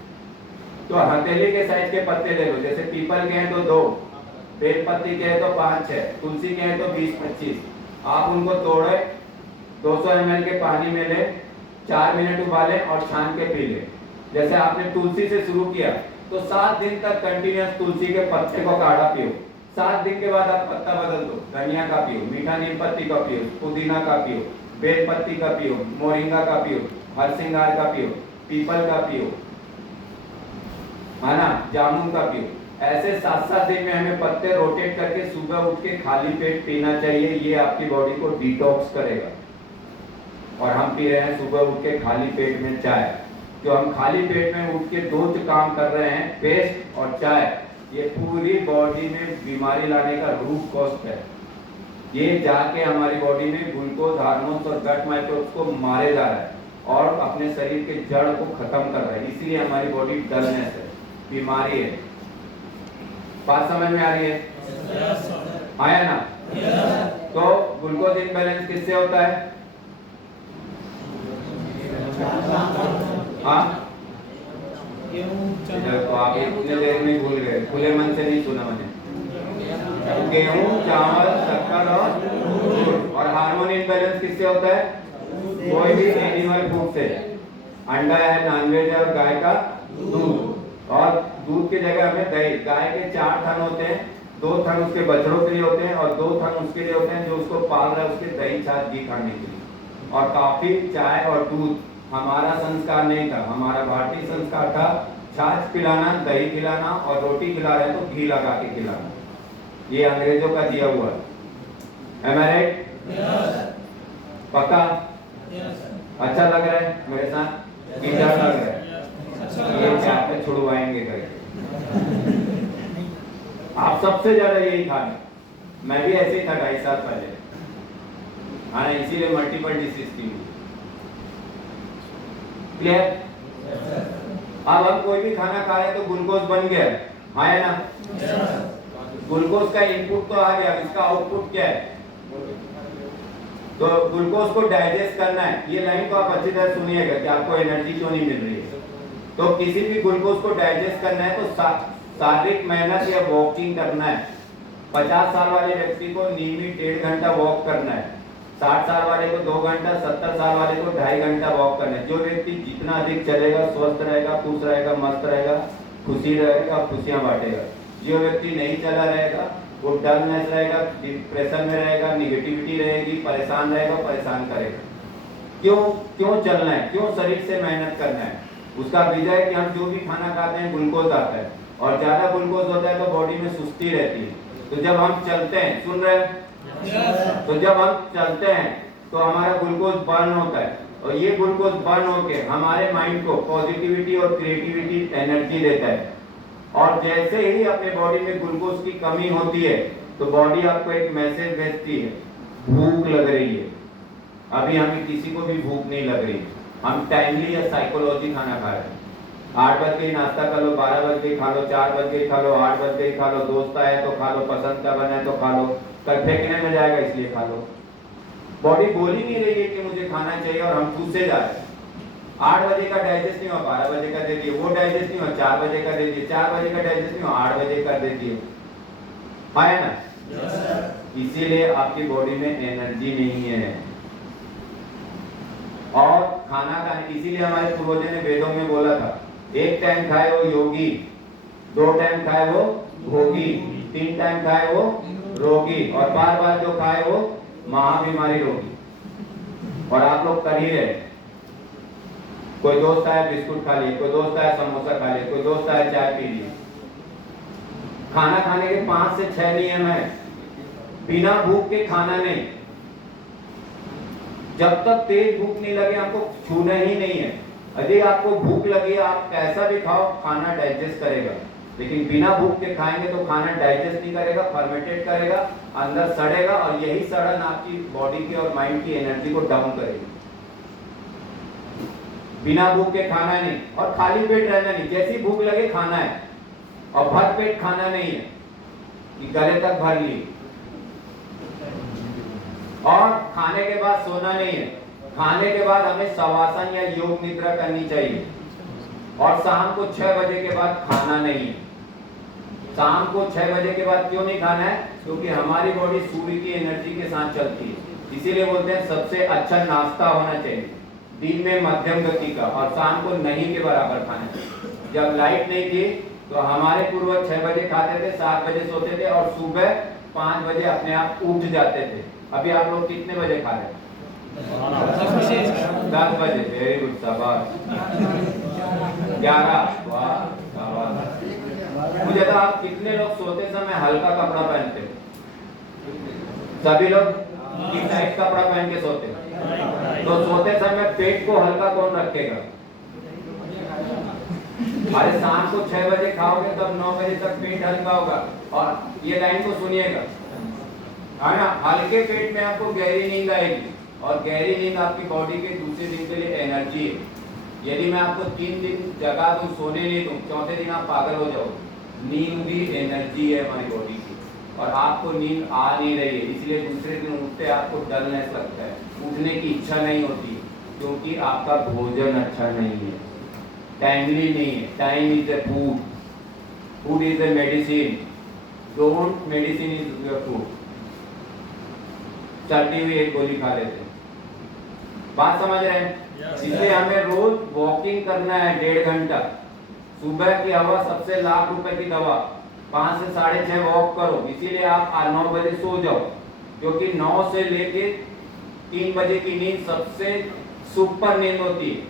तो हथेली के साइज के पत्ते ले लो, जैसे पीपल के हैं तो 2, बेलपत्ती के हैं तो 5-6, तुलसी के हैं तो 20-25। आप उनको तोड़े, 200 ml के पानी में ले, 4 मिनट उबालें और छान के पी ले। जैसे आपने तुलसी से शुरू किया तो 7 दिन तक कंटिन्यूअस तुलसी के पत्ते को काढ़ा पियो। 7 दिन के बाद आप पत्ता बदल दो, धनिया का पियो, मीठा नीम पत्ती का पियो, पुदीना का पियो, बेलपत्ती का पियो, मोरिंगा का पियो, हरसिंगार का पियो, पीपल का पियो, है ना, जामुन का पियो। ऐसे 7-7 दिन में हमें पत्ते रोटेट करके सुबह उठ के खाली पेट पीना चाहिए। ये आपकी बॉडी को डिटॉक्स करेगा। और हम पी रहे हैं सुबह उठ के खाली पेट में चाय। जो हम खाली पेट में उठ के 2 काम कर रहे हैं, पेस्ट और चाय, ये पूरी बॉडी में बीमारी लाने का रूट कॉस्ट है। ये जाके हमारी बॉडी में ग्लूकोज, हार्मोन्स और गट माइक्रोब्स को मारे जा रहा है और अपने शरीर के जड़ को खत्म कर रहा है। इसीलिए हमारी बॉडी डलनेस है, बीमारी है। बात समझ में आ रही है? आया ना? तो ग्लूकोज इम्बैलेंस किससे होता है? हाँ, तो आप इतने देर में भूल गए, खुले मन से नहीं सुना मैंने। गेहूं, चावल, शक्कर और हार्मोन इम्बैलेंस किससे होता है? कोई भी एनिमल फूड से। अंडा है, नॉनवेज है, और गाय का दूध। और दूध की जगह हमें दही। गाय के 4 थन होते हैं, 2 थन उसके बछड़ों के लिए होते हैं और 2 थन उसके लिए होते हैं जो उसको पाल रहा है, उसके दही, छाछ, घी खाने के लिए। और काफी, चाय और दूध हमारा संस्कार नहीं था, हमारा भारतीय संस्कार था छाछ पिलाना, दही खिलाना, और रोटी खिला रहे तो घी लगा के खिलाना। ये अंग्रेजों का दिया हुआ है। Am I right? पक्का? अच्छा लग रहा है मेरे साथ? क्या लग रहा है? ये चाहते छुड़वाएंगे करके। आप सबसे ज्यादा यही था। मैं भी ऐसे ही था 2.5 साल पहले, हाँ, इसीलिए मल्टीपल डिसीज थी। क्लियर? अब हम कोई भी खाना खा रहे तो ग्लूकोज बन गया, हाँ है ना? ग्लूकोज का इनपुट तो आ गया, इसका आउटपुट क्या है? तो ग्लूकोज को डाइजेस्ट करना है। ये लाइन को आप अच्छी तरह सुनिएगा कि आपको एनर्जी क्यों नहीं मिल रही है। तो किसी भी ग्लूकोज को डाइजेस्ट करना है तो शारीरिक मेहनत या वॉकिंग करना है। 50 साल वाले व्यक्ति को नियमित 1.5 घंटा वॉक करना है, 60 साल वाले को 2 घंटा, 70 साल वाले को 2.5 घंटा वॉक करना है। जो व्यक्ति जितना अधिक चलेगा, स्वस्थ रहेगा, खुश रहेगा, मस्त रहेगा, खुशी रहेगा, खुशियां बांटेगा। जो व्यक्ति नहीं चला रहेगा वो डलनेस रहेगा, डिप्रेशन में रहेगा, निगेटिविटी रहेगी, परेशान रहेगा, परेशान करेगा। क्यों चलना है? क्यों शरीर से मेहनत करना है? उसका वजह है कि हम जो भी खाना खाते हैं ग्लूकोज आता है, और ज्यादा ग्लूकोज होता है तो बॉडी में सुस्ती रहती है। तो जब हम चलते हैं, सुन रहे हैं? तो जब हम चलते हैं तो हमारा ग्लूकोज बर्न होता है, और ये ग्लूकोज बर्न होके हमारे माइंड को पॉजिटिविटी और क्रिएटिविटी, एनर्जी देता है। और जैसे ही अपने बॉडी में ग्लूकोज की कमी होती है तो बॉडी आपको एक मैसेज भेजती है, भूख लग रही है। अभी हमें किसी को भी भूख नहीं लग रही, हम टाइमली या साइकोलॉजी खाना खा रहे हैं। 8 बजे नाश्ता कर लो, 12 बजे खा लो, 4 बजे खा लो, 8 बजे खा लो, दोस्त आए तो खा लो, पसंद का बना है तो खा लो, कल फेंकने में जाएगा इसलिए खा लो। बॉडी बोल ही नहीं रही है कि मुझे खाना चाहिए और हम चूसे जा रहे हैं। 8 बजे का डाइजेस्ट नहीं हुआ, 12 बजे का दे दिए, वो डाइजेस्ट नहीं हुआ, 4 बजे का दे दिए, 4 बजे का डाइजेस्ट नहीं हुआ, 8 बजे का दे दिए, है ना? इसीलिए आपकी बॉडी में एनर्जी नहीं है। और खाना खाने, इसीलिए हमारे पूर्वजों ने वेदों में बोला था, 1 टाइम खाए वो योगी, 2 टाइम खाए वो भोगी, 3 टाइम खाए वो रोगी, और बार बार जो खाए वो महाबीमारी रोगी। और आप लोग कर ही रहे, कोई दोस्त आया बिस्कुट खा लिए, कोई दोस्त आया समोसा खा लिए, कोई दोस्त आया चाय पी लिए। खाना खाने के 5 से 6 नियम है। बिना भूख के खाना नहीं, जब तक तेज भूख नहीं लगे आपको छूना ही नहीं है। यदि आपको भूख लगी आप कैसा भी खाओ, खाना डाइजेस्ट करेगा, लेकिन बिना भूख के खाएंगे तो खाना डाइजेस्ट नहीं करेगा, फर्मेंटेट करेगा, अंदर सड़ेगा, और यही सड़न आपकी बॉडी की और माइंड की एनर्जी को डाउन करेगी। बिना भूख के खाना नहीं, और खाली पेट रहना नहीं। जैसी भूख लगे खाना है, और भर पेट खाना नहीं है कि गले तक भर ली। और खाने के बाद सोना नहीं है, खाने के बाद हमें शवासन या योग निद्रा करनी चाहिए। और शाम को 6 बजे के बाद खाना नहीं है। शाम को 6 बजे के बाद क्यों नहीं खाना है? क्योंकि हमारी बॉडी सूर्य की एनर्जी के साथ चलती है, इसीलिए बोलते हैं सबसे अच्छा नाश्ता होना चाहिए दिन में मध्यम गति का, और शाम को नहीं के बराबर खाना चाहिए। जब लाइट नहीं थी तो हमारे पूर्वज 6 बजे खाते थे, 7 बजे सोते थे, और सुबह 5 बजे अपने आप उठ जाते थे। अभी आप लोग कितने बजे खा रहे हैं? 10 बजे। वेरी गुड, शाबाश। 11, वाह शाबाश। मुझे तो आप कितने लोग सोते समय हल्का कपड़ा पहनते हो? सभी लोग किस टाइप कपड़ा पहन के सोते हो? तो सोते समय पेट को हल्का कौन रखेगा? अरे शाम को 6 बजे खाओगे तब 9 बजे तक पेट हल्का होगा। और ये लाइन को सुनिएगा, है ना, हल्के पेट में आपको गहरी नींद आएगी, और गहरी नींद आपकी बॉडी के दूसरे दिन के लिए एनर्जी है। यदि मैं आपको 3 दिन जगा दूं, सोने नहीं दूं, चौथे दिन आप पागल हो जाओ। नींद भी एनर्जी है हमारी बॉडी की, और आपको नींद आ नहीं रही है, इसलिए दूसरे दिन उठते आपको डलनेस लगता है, उठने की इच्छा नहीं होती, क्योंकि आपका भोजन अच्छा नहीं है, टाइमली नहीं है। Time is a food, food is a medicine, don't medicine is your food. चलती हुई एक गोली खा लेते हैं, बात समझ रहे हैं? इसलिए हमें रोज वॉकिंग करना है 1.5 घंटा। सुबह की हवा सबसे लाख रुपए की दवा। 5 से 6:30 वॉक करो, इसीलिए आप 9 बजे सो जाओ, क्योंकि 9 से लेके 3 बजे की नींद सबसे सुपर नींद होती है,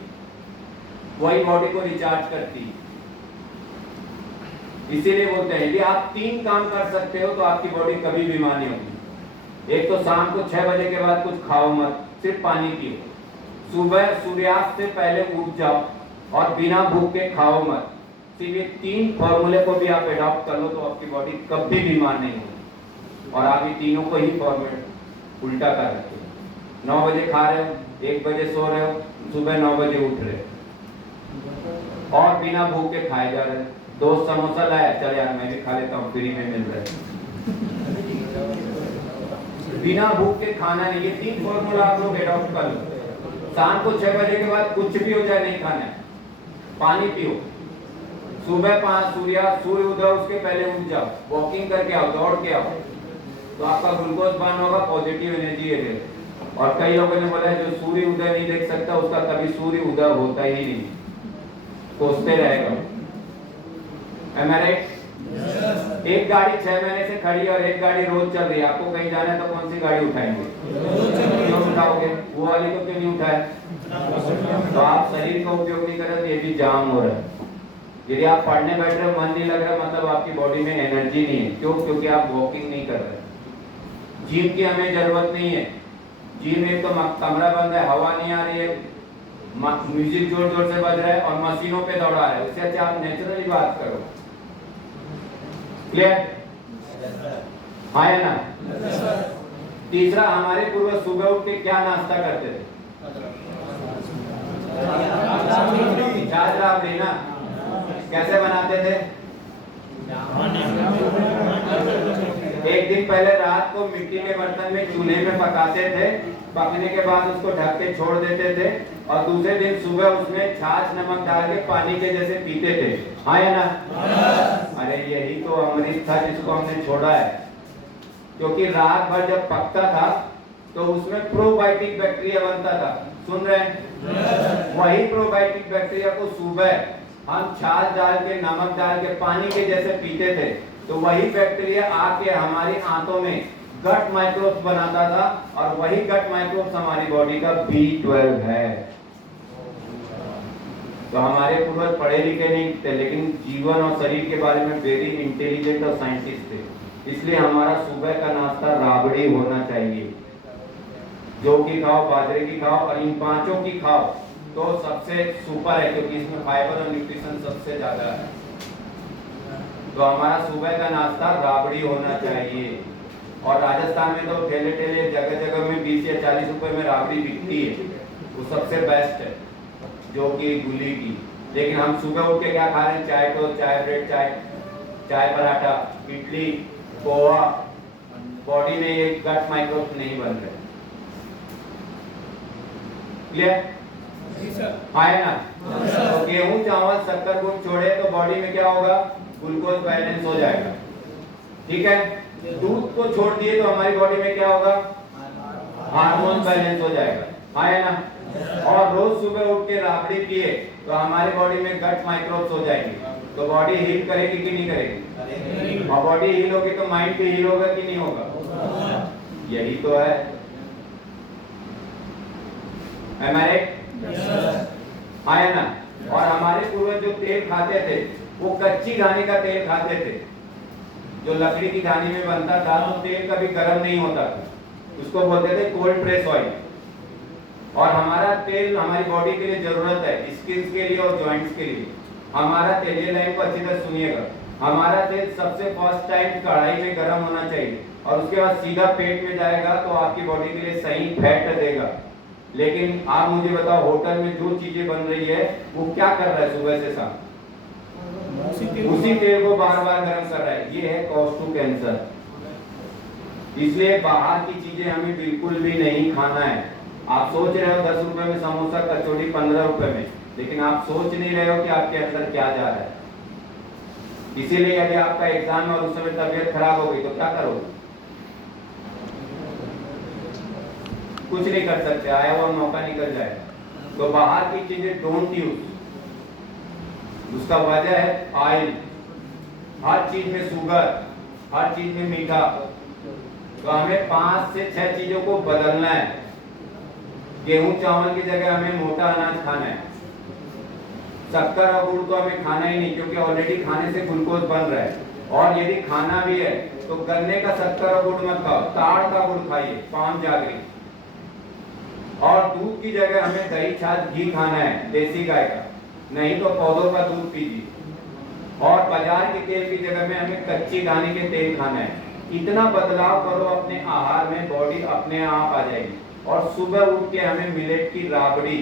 वही बॉडी को रिचार्ज करती है। इसीलिए बोलते हैं यदि आप 3 काम कर सकते हो तो आपकी बॉडी कभी बीमार नहीं होगी। एक तो शाम को 6 बजे के बाद कुछ खाओ मत, सिर्फ पानी पियो। सुबह सूर्यास्त से पहले उठ जाओ, और बिना भूख के खाओ मत। सिर्फ ये 3 फॉर्मूले को भी आप एडॉप्ट कर लो तो आपकी बॉडी कभी बीमार नहीं होगी। और आप ये तीनों को ही फॉर्मेट उल्टा कर रखे हो। 9 बजे खा रहे हो, 1 बजे सो रहे हो, सुबह 9 बजे उठ रहे हो, और बिना भूख के खाए जा रहे हो। दोस्त समोसा लाया, चल यार मैं भी खा लेता हूँ, फ्री में मिल रहा है। बिना भूख के खाना नहीं। ये 3 फॉर्मूला आप लोग एडॉप्ट कर लो। शाम को 6 बजे के बाद कुछ भी हो जाए नहीं खाना है, पानी पियो। सुबह 5 सूर्य उदय उसके पहले उठ जाओ, वॉकिंग करके आओ, दौड़ के आओ, तो आपका ग्लूकोज बर्न होगा, पॉजिटिव एनर्जी है। और कई लोगों ने बोला जो सूर्य उदय नहीं देख सकता उसका कभी सूर्य उदय होता ही नहीं, सोचते रहेगा। Am I right? एक गाड़ी 6 महीने से खड़ी है और एक गाड़ी रोज चल रही है, आपको कहीं जाना है तो कौन सी गाड़ी उठाएंगे? क्यों उठाओगे? वो वाली को क्यों नहीं उठाए? तो आप शरीर का उपयोग नहीं कर रहे तो ये भी जाम हो रहा है। यदि आप पढ़ने बैठ रहे हो, मन नहीं लग रहा, मतलब आपकी बॉडी में एनर्जी नहीं है। क्यों? क्योंकि आप वॉकिंग नहीं कर रहे। जिम की हमें जरूरत नहीं है। जिम एक तो कमरा बंद है, हवा नहीं आ रही है, म्यूजिक जोर जोर से बज रहा है और मशीनों पे दौड़ा है, उससे अच्छा आप नेचुरली बात करो। क्लियर? हाँ या ना? तीसरा, हमारे पूर्वज सुबह उठ के क्या नाश्ता करते थे? चाय राबड़ी ना? कैसे बनाते थे? एक दिन पहले रात को मिट्टी के बर्तन में चूल्हे में पकाते थे, पकने के बाद उसको ढक के छोड़ देते थे, और दूसरे दिन सुबह उसमें छाछ नमक डाल के पानी के जैसे पीते थे। हाँ या ना? अरे यही तो अमृत था जिसको हमने छोड़ा है, क्योंकि रात भर जब पकता था तो उसमें प्रोबायोटिक बैक्टीरिया बनता था। सुन रहे हैं? वही प्रोबायोटिक बैक्टीरिया को सुबह हम छाछ डाल के, नमक डाल के पानी के जैसे पीते थे, तो वही बैक्टीरिया आके हमारी आंतों में गट माइक्रोब्स बनाता था और वही गट माइक्रोब्स हमारी बॉडी का B12 है। तो हमारे पूर्वज पढ़े लिखे नहीं थे, लेकिन जीवन और शरीर के बारे में वेरी इंटेलिजेंट और साइंटिस्ट थे। इसलिए हमारा सुबह का नाश्ता राबड़ी होना चाहिए। जौ की खाओ, बाजरे की खाओ और इन पांचों की खाओ तो सबसे सुपर है, क्योंकि इसमें फाइबर और न्यूट्रिशन सबसे ज्यादा है। तो हमारा सुबह का नाश्ता राबड़ी होना चाहिए। और राजस्थान में तो ठेले ठेले जगह जगह में 20 या 40 रुपए में राबड़ी बिकती है, वो सबसे बेस्ट है, जो कि गुली की। लेकिन हम सुबह उठ के क्या खा रहे हैं? चाय टोस्ट, चाय ब्रेड, चाय पराठा, इडली, पोहा। बॉडी में ये गट माइक्रोब्स नहीं बन रहे। क्लियर? है ना? तो गेहूं, चावल, शक्कर, गुड़ छोड़े तो बॉडी में क्या होगा? ग्लूकोज बैलेंस हो जाएगा। ठीक है? दूध को छोड़ दिए तो हमारी बॉडी में क्या होगा? हार्मोन बैलेंस हो जाएगा। है ना? और रोज सुबह उठ के राबड़ी पिए तो हमारी बॉडी में गट माइक्रोब्स हो जाएंगे। तो बॉडी हील करेगी कि नहीं करेगी? और बॉडी हील होगी तो माइंड भी हील होगा कि नहीं होगा? यही तो है। Am I right? है ना? और हमारे पूर्वज जो तेल खाते थे वो कच्ची घानी का तेल खाते थे। जो लकड़ी की घानी में बनता था तो तेल कभी गर्म नहीं होता था, उसको बोलते थे कोल्ड प्रेस ऑयल। और हमारा तेल हमारी बॉडी के लिए जरूरत है, स्किन्स के लिए और जॉइंट्स के लिए। हमारा तेल, ये लाइन को अच्छी तरह सुनिएगा, हमारा तेल सबसे फर्स्ट टाइम कढ़ाई में गर्म होना चाहिए और उसके बाद सीधा पेट में जाएगा तो आपकी बॉडी के लिए सही फैट देगा। लेकिन आप मुझे बताओ, होटल में जो चीजें बन रही है वो क्या कर रहा है? सुबह से शाम उसी तेल को बार बार गर्म कर रहा है। ये है कॉज टू कैंसर। इसलिए बाहर की चीजें हमें बिल्कुल भी नहीं खाना है। आप सोच रहे हो 10 रुपए में समोसा, कचौड़ी 15 रुपए में, लेकिन आप सोच नहीं रहे हो कि आपके अंदर क्या जा रहा है। इसीलिए यदि आपका एग्जाम है और उस समय तबीयत खराब हो गई तो क्या करोगे? कुछ नहीं कर सकते, आया हुआ मौका निकल जाएगा। तो बाहर की चीजें डोंट यूज। उसका वजह है ऑयल, हर चीज में शुगर, हर चीज में मीठा। तो हमें 5 से 6 चीजों को बदलना है। गेहूं चावल की जगह हमें मोटा अनाज खाना है। शक्कर और गुड़ तो हमें खाना ही नहीं, क्योंकि ऑलरेडी खाने से ग्लूकोज बन रहा है। और यदि खाना भी है तो गन्ने का शक्कर और गुड़ मत खाओ, ताड़ का गुड़ खाइए, पाम जागरी। और दूध की जगह हमें दही, छाछ, घी खाना है, देसी गाय का, नहीं तो पौधों का दूध पीजिए। और बाजार के तेल की जगह में हमें कच्ची घानी के तेल खाना है। इतना बदलाव करो अपने आहार में, बॉडी अपने आप आ जाएगी। और सुबह उठ के हमें मिलेट की राबड़ी,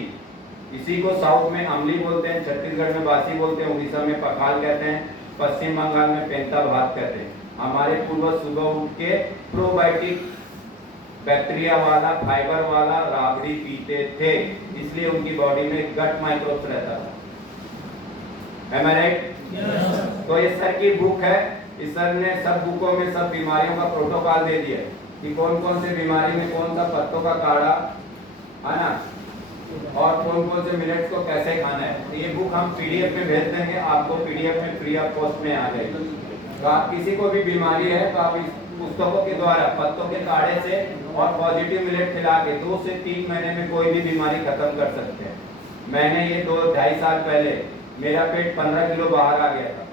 इसी को साउथ में अमली बोलते हैं, छत्तीसगढ़ में बासी बोलते हैं, उड़ीसा में पखाल कहते हैं, पश्चिम बंगाल में पेंता भात कहते हैं। हमारे पूर्वज सुबह उठ के प्रोबायोटिक, बैक्टीरिया वाला, फाइबर वाला राबड़ी पीते थे, इसलिए उनकी बॉडी में गट माइक्रोब्स रहता था। Am I right? तो ये सर की बुक है, इस सर ने सब बुकों में सब बीमारियों का प्रोटोकॉल दे दिया कि कौन कौन से बीमारी में कौन सा पत्तों का काढ़ा है ना, और कौन कौन से मिलेट्स को कैसे खाना है। तो ये बुक हम पीडीएफ में भेज देंगे, आपको पीडीएफ में फ्री ऑफ कॉस्ट में आ जाएगी। तो आप किसी को भी बीमारी है तो आप इस पुस्तकों के द्वारा पत्तों के काढ़े से और पॉजिटिव मिलेट खिला के 2 से 3 महीने में कोई भी बीमारी खत्म कर सकते हैं। मैंने ये 2-2.5 साल पहले मेरा पेट 15 किलो बाहर आ गया था,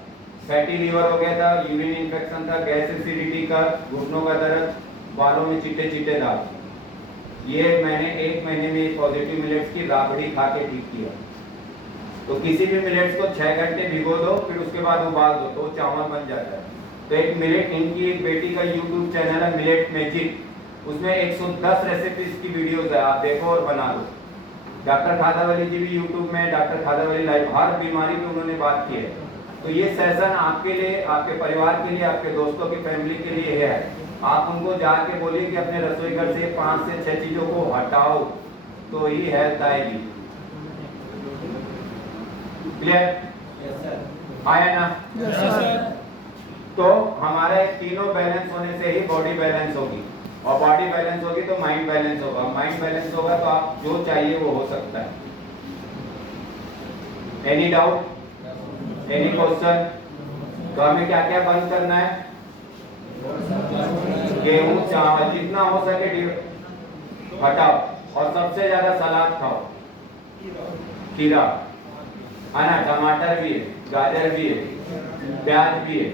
फैटी लीवर हो गया था, यूरिन इन्फेक्शन था, गैस एसिडिटी का, घुटनों का दर्द, बालों में चिट्टे चिट्टे दाग। ये मैंने 1 महीने में पॉजिटिव मिलेट्स की राबड़ी खा के ठीक किया। तो किसी भी मिलेट्स को 6 घंटे भिगो दो, फिर उसके बाद उबाल दो तो चावल बन जाता है। तो एक मिलेट, इनकी एक बेटी का यूट्यूब चैनल है मिलेट मैजिक, उसमें 110 रेसिपीज की वीडियोस है, आप देखो और बना लो। डॉक्टर खादावली जी भी यूट्यूब में, डॉक्टर खादावली लाइव, हर बीमारी पे उन्होंने बात की है। तो ये सेशन आपके लिए, आपके परिवार के लिए, आपके दोस्तों की फैमिली के लिए है। आप उनको जाके बोलिए कि अपने रसोई घर से 5 से 6 चीजों को हटाओ तो ही हेल्थ आएगी। क्लियर? Yes sir. आया ना? Yes sir. तो हमारा तीनों बैलेंस होने से ही बॉडी बैलेंस होगी, और बॉडी बैलेंस होगी तो माइंड बैलेंस होगा, माइंड बैलेंस होगा तो आप जो चाहिए वो हो सकता है। Any doubt, any question? तो तो हमें क्या क्या बंद करना है? गेहूं चावल जितना हो सके हटाओ, और सबसे ज्यादा सलाद खाओ, खीरा है ना, टमाटर भी है, गाजर भी है, प्याज भी है।